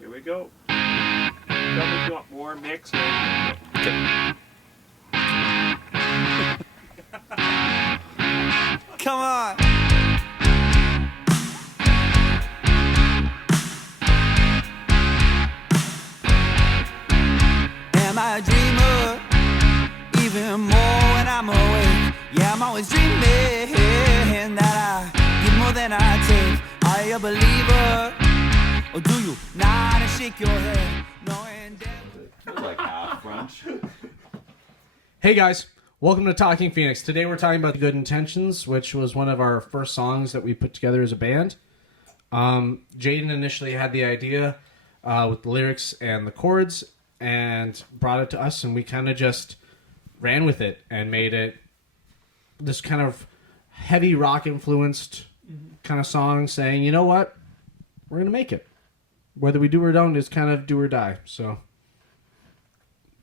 Here we go. Tell me if you want more mix. Okay. Come on. Am I a dreamer? Even more when I'm awake. Yeah, I'm always dreaming that I give more than I take. Are you a believer? Or do you nod and shake your head? Knowing It was like half French. Hey guys, welcome to Talking Phoenix. Today we're talking about Good Intentions, which was one of our first songs that we put together as a band. Jaden initially had the idea with the lyrics and the chords and brought it to us, and we kind of just ran with it and made it this kind of heavy rock influenced kind of song saying, you know what, we're going to make it. Whether we do or don't is kind of do or die. So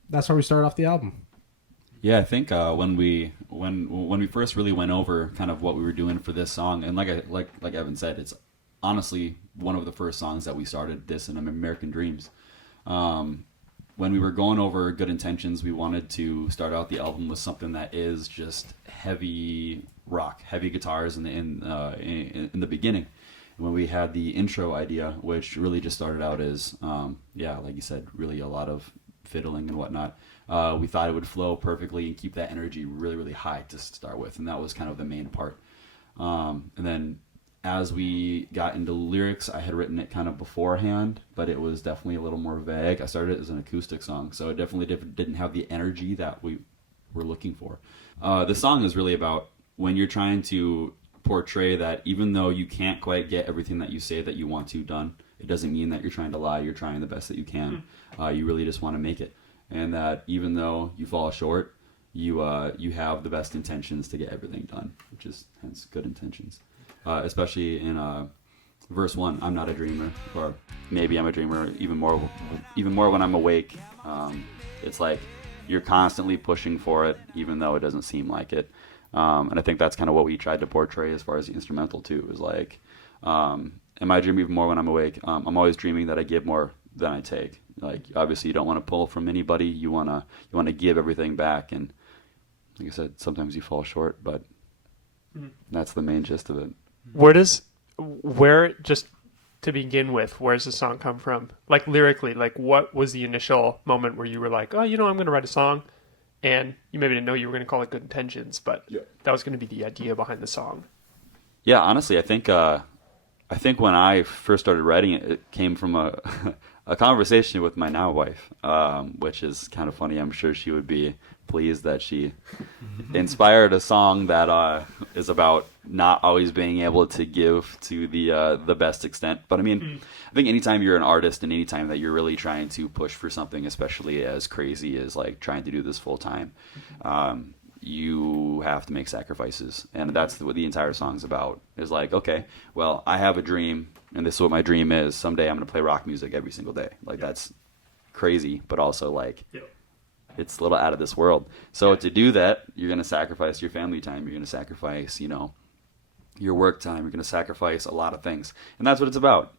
that's how we started off the album. Yeah, I think when we first really went over kind of what we were doing for this song, and like Evan said, it's honestly one of the first songs that we started this in American Dreams. When we were going over Good Intentions, we wanted to start out the album with something that is just heavy rock, heavy guitars in the beginning. When we had the intro idea, which really just started out as, like you said, really a lot of fiddling and whatnot, we thought it would flow perfectly and keep that energy really, really high to start with, and that was kind of the main part. And then as we got into lyrics, I had written it kind of beforehand, but it was definitely a little more vague. I started it as an acoustic song, so it definitely didn't have the energy that we were looking for. The song is really about when you're trying to portray that even though you can't quite get everything that you say that you want to done, it doesn't mean that you're trying to lie. You're trying the best that you can. You really just want to make it, and that even though you fall short, you have the best intentions to get everything done, which is hence Good Intentions. Especially in verse 1, I'm not a dreamer, or maybe I'm a dreamer even more when I'm awake. It's like you're constantly pushing for it, even though it doesn't seem like it. And I think that's kind of what we tried to portray as far as the instrumental too, is like, am I dreaming even more when I'm awake? I'm always dreaming that I give more than I take. Like, obviously you don't want to pull from anybody. You want to give everything back. And like I said, sometimes you fall short, but that's the main gist of it. Where just to begin with, where's the song come from? Like lyrically, like what was the initial moment where you were like, oh, I'm going to write a song, and you maybe didn't know you were going to call it Good Intentions, but that was going to be the idea behind the song. Yeah, honestly, I think when I first started writing it, it came from a conversation with my now wife, which is kind of funny. I'm sure she would be pleased that she inspired a song that is about not always being able to give to the best extent. But I mean, I think anytime you're an artist and anytime that you're really trying to push for something, especially as crazy as like trying to do this full time, you have to make sacrifices. And that's what the entire song's about, is like, okay, well, I have a dream, and this is what my dream is. Someday I'm going to play rock music every single day. Like, that's crazy, but also like, it's a little out of this world. So to do that, you're going to sacrifice your family time. You're going to sacrifice, your work time. You're going to sacrifice a lot of things. And that's what it's about.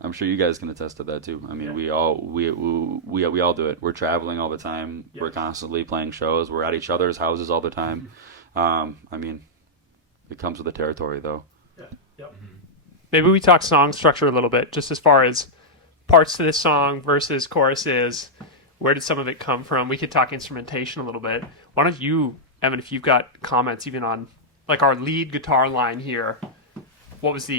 I'm sure you guys can attest to that too. I mean, we all do it. We're traveling all the time. We're constantly playing shows. We're at each other's houses all the time. I mean, it comes with the territory though. Maybe we talk song structure a little bit, just as far as parts to this song versus choruses. Where did some of it come from? We could talk instrumentation a little bit. Why don't you, Evan, if you've got comments even on like our lead guitar line here, what was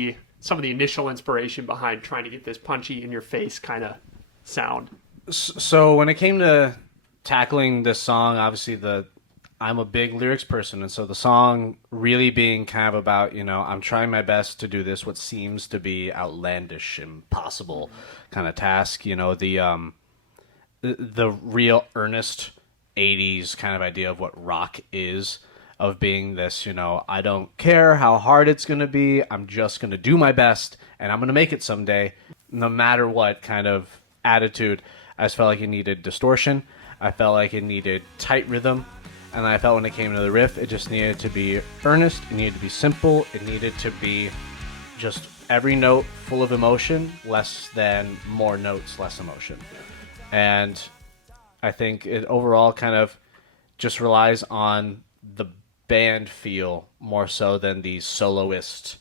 some of the initial inspiration behind trying to get this punchy in your face kind of sound? So when it came to tackling this song, obviously I'm a big lyrics person, and so the song really being kind of about, I'm trying my best to do this, what seems to be outlandish, impossible kind of task, the real earnest 80s kind of idea of what rock is, of being this, I don't care how hard it's going to be, I'm just going to do my best, and I'm going to make it someday, no matter what kind of attitude. I just felt like it needed distortion, I felt like it needed tight rhythm, and I felt when it came to the riff, it just needed to be earnest, it needed to be simple, it needed to be just every note full of emotion, less than more notes, less emotion. And I think it overall kind of just relies on the band feel more so than the soloist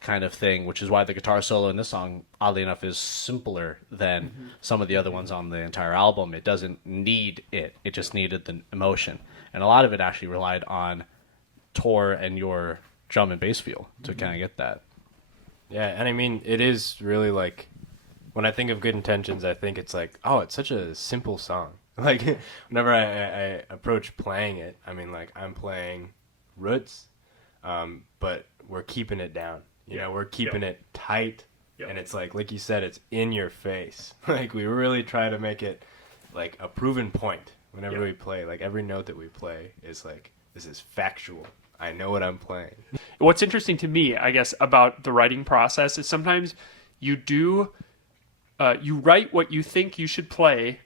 kind of thing, which is why the guitar solo in this song, oddly enough, is simpler than some of the other ones on the entire album. It doesn't need it. It just needed the emotion. And a lot of it actually relied on Tor and your drum and bass feel to kind of get that. Yeah, and I mean, it is really like, when I think of Good Intentions, I think it's like, oh, it's such a simple song. Like, whenever I approach playing it, I mean, like, I'm playing roots, but we're keeping it down. You know, we're keeping it tight, and it's like you said, it's in your face. Like, we really try to make it, like, a proven point whenever we play. Like, every note that we play is like, this is factual. I know what I'm playing. What's interesting to me, I guess, about the writing process is sometimes you write what you think you should play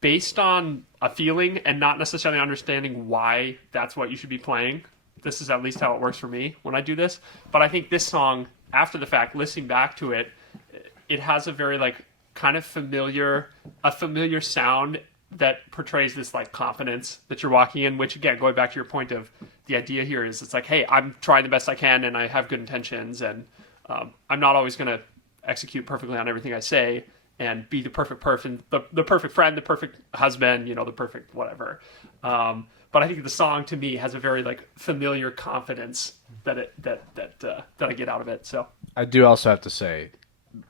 based on a feeling and not necessarily understanding why that's what you should be playing. This is at least how it works for me when I do this. But I think this song, after the fact, listening back to it, it has a very like kind of familiar sound that portrays this like confidence that you're walking in, which again, going back to your point of the idea here is it's like, hey, I'm trying the best I can and I have good intentions and I'm not always going to execute perfectly on everything I say and be the perfect person, the perfect friend, the perfect husband, you know, the perfect whatever. But I think the song to me has a very like familiar confidence that I get out of it. So I do also have to say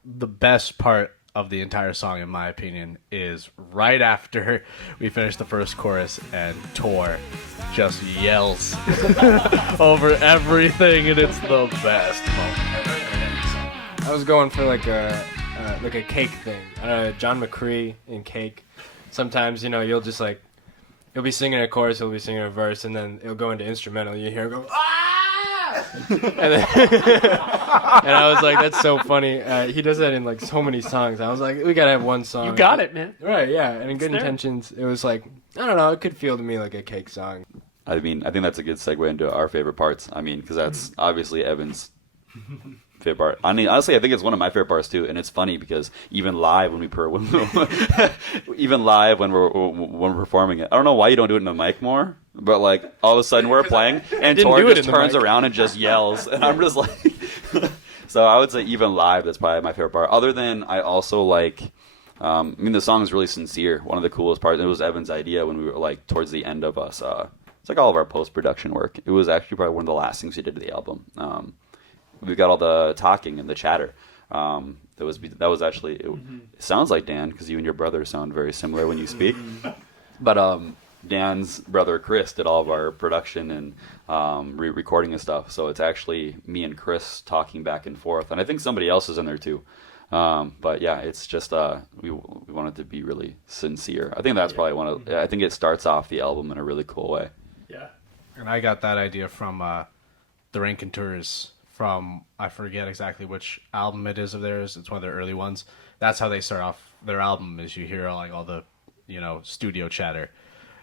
the best part of the entire song, in my opinion, is right after we finish the first chorus and Tor just yells over everything, and it's the best moment. I was going for like a Cake thing. John McCree in Cake. Sometimes, you know, you'll be singing a chorus, he'll be singing a verse, and then it'll go into instrumental. You hear him go, ah! and I was like, that's so funny. He does that in like so many songs. I was like, we gotta have one song. you got it, man. Right, yeah. And in Good Intentions, it was like, I don't know, it could feel to me like a Cake song. I mean, I think that's a good segue into our favorite parts. I mean, because that's obviously Evan's favorite part. I mean, honestly, I think it's one of my favorite parts too. And it's funny because even live when we're performing it, I don't know why you don't do it in the mic more. But like all of a sudden we're playing and Tor just turns around and just yells, and I'm just like, so I would say even live, that's probably my favorite part. Other than I also like. I mean, the song is really sincere. One of the coolest parts, it was Evan's idea when we were like towards the end of us. It's like all of our post-production work. It was actually probably one of the last things we did to the album. We got all the talking and the chatter. That was actually, it sounds like Dan, because you and your brother sound very similar when you speak. But Dan's brother Chris did all of our production and re-recording and stuff. So it's actually me and Chris talking back and forth. And I think somebody else is in there too. But yeah, it's just we wanted to be really sincere. I think that's probably I think it starts off the album in a really cool way. Yeah. And I got that idea from the Raconteurs from, I forget exactly which album it is of theirs. It's one of their early ones. That's how they start off their album, is you hear all the, studio chatter.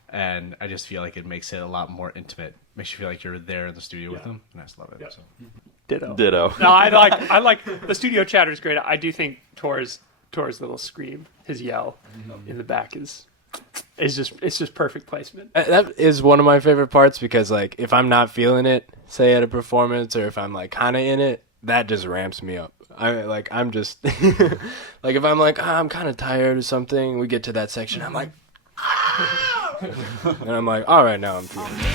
And I just feel like it makes it a lot more intimate. Makes you feel like you're there in the studio with them. And I just love it. Yeah. So. Ditto. No, I like the studio chatter is great. I do think Tor's little scream, his yell in the back is just perfect placement. That is one of my favorite parts because like if I'm not feeling it, say at a performance, or if I'm like kind of in it, that just ramps me up. I'm just like if I'm like I'm kind of tired or something, we get to that section, I'm like and I'm like, all right, now I'm feeling it.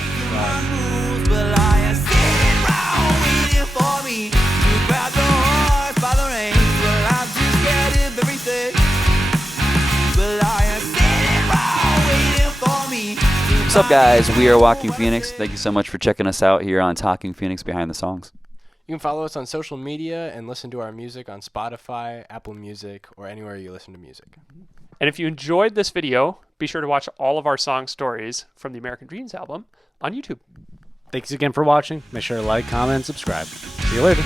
What's up, guys? We are Walking Phoenix. Thank you so much for checking us out here on Talking Phoenix Behind the Songs. You can follow us on social media and listen to our music on Spotify, Apple Music, or anywhere you listen to music. And if you enjoyed this video, be sure to watch all of our song stories from the American Dreams album on YouTube. Thanks again for watching. Make sure to like, comment, and subscribe. See you later.